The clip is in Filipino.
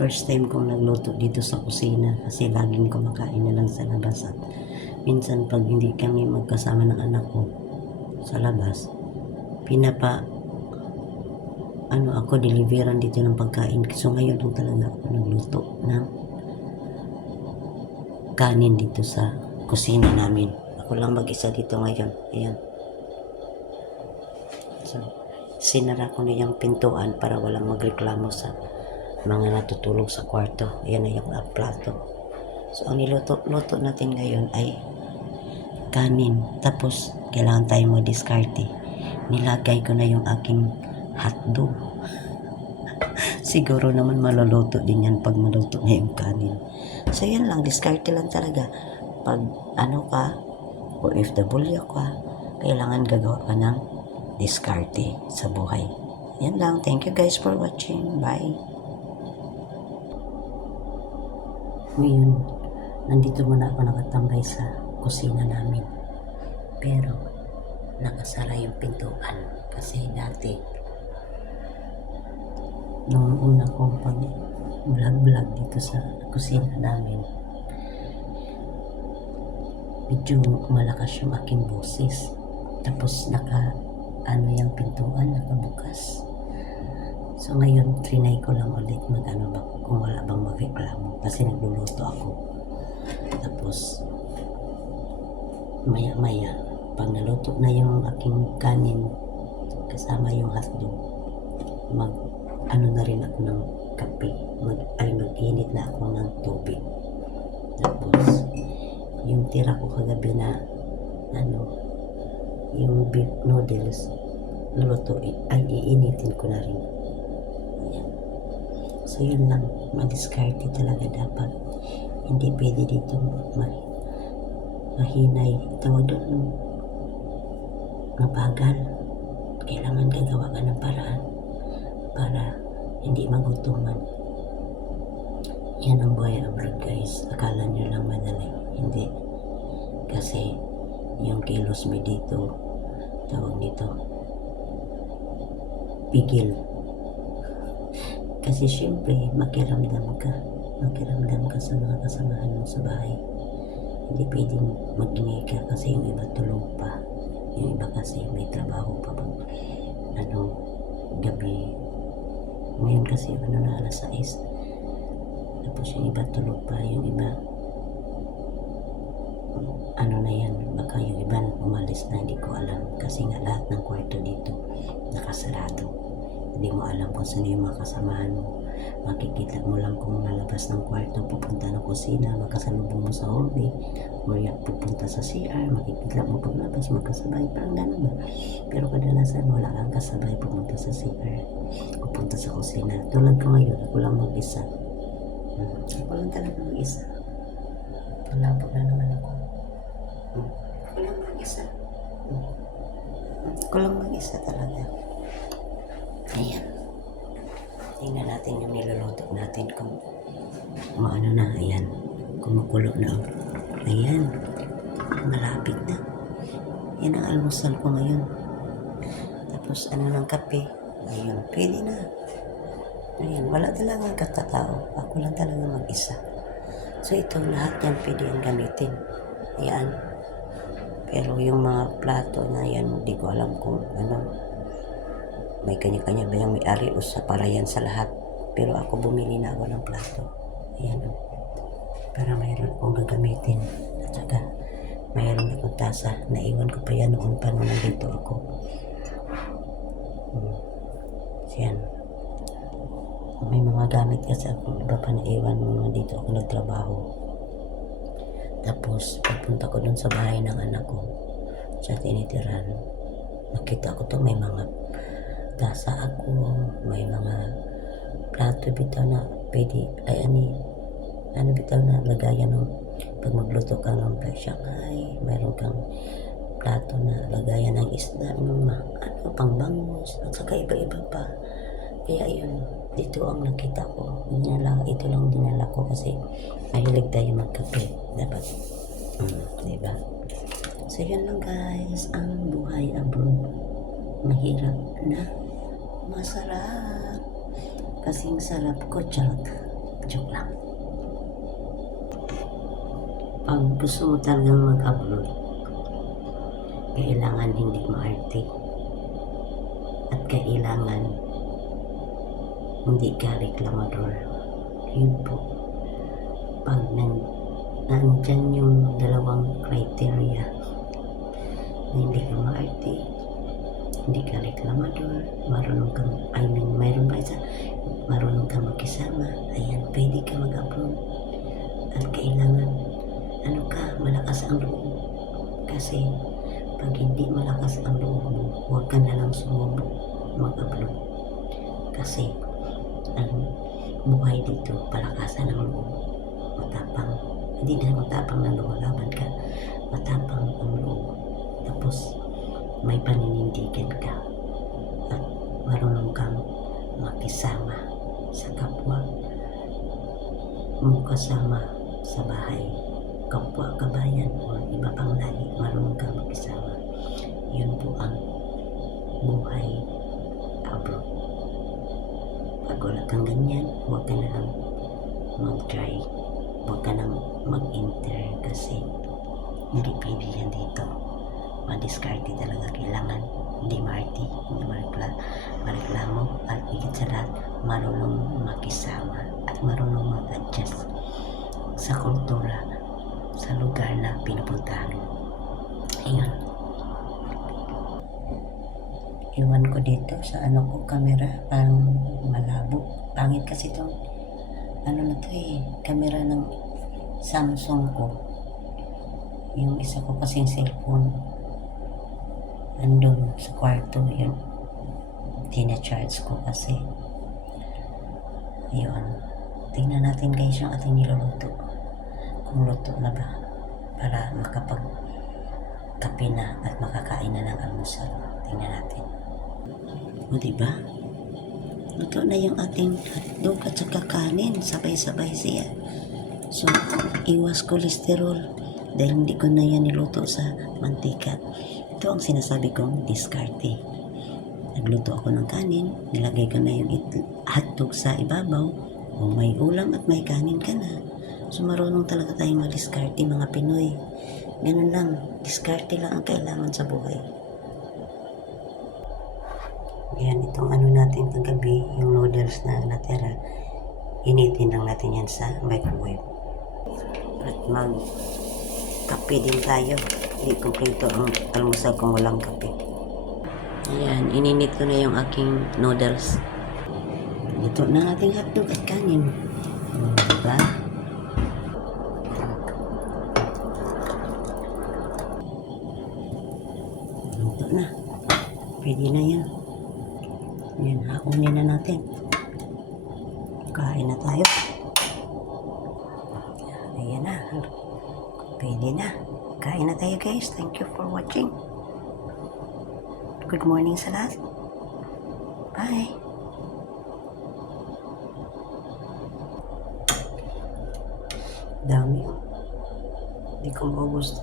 first time kong nagluto dito sa kusina kasi laging kumakain na lang sa labas at minsan pag hindi kami magkasama ng anak ko sa labas, ako deliveran dito ng pagkain. So ngayon lang talaga ako nagluto ng kanin dito sa kusina namin. Ako lang mag-isa dito ngayon. Ayan. So, sinara ko na yung pintuan para walang magreklamo sa mga natutulog sa kwarto. Ayan na yung plato. So, ang niluto natin ngayon ay kanin. Tapos, kailangan tayo mag-discarte. Nilagay ko na yung aking hotdog. Siguro naman maluluto din yan pag maluto na yung kanin. So, yan lang. Discarte lang talaga. Pag OFW ka, kailangan gagawa ka ng diskarte sa buhay. Yan lang. Thank you guys for watching. Bye. Ngayon, nandito muna ako nakatambay sa kusina namin. Pero, nakasara yung pintuan. Kasi dati, noong una kong pag-vlog dito sa kusina namin, medyo malakas yung aking boses. Tapos yung pintuan nakabukas. So ngayon trinay ko lang ulit kung wala bang magreklamo kasi nagluluto ako. Tapos maya pag naluto na yung aking kanin kasama yung hotdog, na rin ako ng kape, mag-init na ako ng tubig. Tapos yung tira ko kagabi na yung beef noodles lulutuin ay iinitin ko na rin. Ayan. So yun lang, madiskarte talaga dapat. Hindi pwede dito mahinay, tawag doon, mabagal. Kailangan gagawa ka ng paraan para hindi magutuman. Yan ang buhay abroad guys. Akala nyo lang madali. Hindi. Kasi yung kilos mo dito, tawag dito, pigil. Kasi syempre, makiramdam ka sa mga kasamahan mo sa bahay. Hindi pwedeng mag-ingay ka kasi yung iba tulog pa. Yung iba kasi may trabaho pa pag gabi. Ngayon kasi na alas 6. Tapos yung iba tulog pa, yung iba na yan, baka yung iba umalis na, hindi ko alam kasi nga lahat ng kwarto dito nakasarado. Hindi mo alam kung sino yung mga kasamahan mo. Makikita mo lang kung nalabas ng kwarto, pupunta ng kusina, makasalubong mo sa hallway, o pupunta sa CR, makikita mo paglabas, magkasabay, parang gano'n ba? Pero kadalasan wala kang kasabay pupunta sa CR, pupunta sa kusina. Tulad ko ngayon, ako lang mag-isa. Ako lang talaga mag-isa. Palabo na naman ako. Ako lang mag-isa. Ako lang mag-isa talaga. Ayan. Tingnan natin yung niluluto natin kung maano na. Ayan. Kumukulo na. Ayan. Malapit na. Yan ang almusal ko ngayon. Tapos ng kape. Ayun. Pwede na. Ayan. Wala talagang katatao. Ako lang talaga mag-isa. So ito lahat yan pwede yung gamitin. Ayan. Pero yung mga plato na yan, hindi ko alam kung may kanya-kanya ba yung may-ari o para yan sa lahat. Pero ako bumili na ako ng plato. Ayan. Para mayroon kong gagamitin. At saka mayroon akong tasa. Naiwan ko pa yan noon pa nung nandito ako. Ayan. May mga gamit kasi akong iba pa naiwan nung nandito ako nagtrabaho. Tapos pagpunta ko dun sa bahay ng anak ko sa tinitiran, nakita ko to may mga tasa ako, may mga plato bitaw na pwede, bitaw na lagayan ng pag magluto ka ng Shanghai, mayroon kang plato na lagayan ng isda, pang bangus, at saka iba-iba pa. Kaya yun, dito ang nakita ko. Ito lang dinala ko kasi mahilig tayo magkape. Dapat. Diba? So yun lang guys, ang buhay abroad. Mahirap na masarap. Kasing sarap ko, charot. Joke lang. Pag gusto mo talagang mag-upload, kailangan hindi maarte. At kailangan hindi ka reklamador. Yun po. Pag nandyan yung dalawang criteria na hindi ka maarte, hindi ka reklamador, marunong kang, mayroon ba isa, marunong kang makisama, ayan, pwede ka mag-upload. At kailangan, malakas ang loob. Kasi, pag hindi malakas ang loob mo, huwag ka na lang sumubok mag-upload. Kasi, ang buhay dito, palakasan ng loob. Matapang, hindi na matapang na lumalaban ka, matapang ang loob. Tapos, may paninindigan ka at marunong kang makisama sa kapwa mo kasama sa bahay, kapwa kabayan o iba pang lahi, marunong kang makisama. Yun po ang buhay abroad. Pag wala kang ganyan, huwag ka na lang mag-try, huwag ka nang mag-enter kasi hindi pwede yan dito. Madiskarte talaga, kailangan hindi maarte, hindi mareklamo, at higit sa lahat marunong makisama at marunong mag-adjust sa kultura sa lugar na pinupuntahan mo. Ayun, iwan ko dito sa camera, parang malabo, pangit kasi itong na to camera ng Samsung ko. Yung isa ko kasing cellphone andun sa kwarto, yun tina-charge ko kasi. Yun, tingnan natin guys yung ating niluluto, kung luto na ba, para makapag kape na at makakain na ng almusal. Tingnan natin. O diba, luto na yung ating hotdog at saka kanin, sabay-sabay siya. So iwas kolesterol dahil hindi ko na yan niluto sa mantika. Ito ang sinasabi kong diskarte. Nagluto ako ng kanin, nilagay ko na yung hotdog sa ibabaw, o may ulam at may kanin ka na. So marunong talaga tayong mag-diskarte, mga Pinoy. Ganun lang, diskarte lang ang kailangan sa buhay. Yan, itong natin kagabi, yung noodles na natira, initin lang natin yan sa microwave. At mag-kape din tayo. Hindi kumpleto ang almusal kung walang kape. Ayan, ininit ko na yung aking noodles. Luto na ating hotdog at kanin. Diba? Luto na. Pwede na yan. Ayan, hakunin na natin. Kain na tayo. Ayan na. Pwede na. Kain na tayo guys. Thank you for watching. Good morning sa lahat. Bye. Dami. Hindi ko maubos.